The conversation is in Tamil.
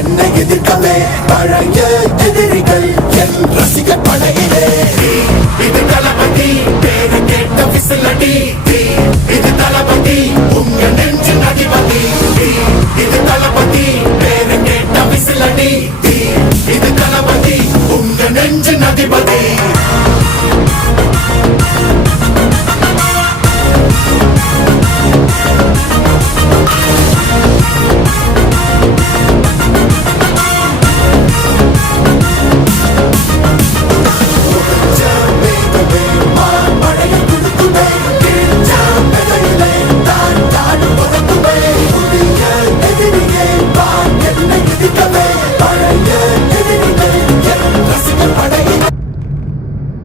என்னை எதிர்க்கவே பழைய எதிரிகள் என் ரசிகர் படையிலே. இது தளபதி பேரு கேட்ட விசிலடி, இது தளபதி உங்க நெஞ்சின் அதிபதி. இது தளபதி பேரு கேட்ட விசிலடி, இது தளபதி உங்க நெஞ்சின் அதிபதி.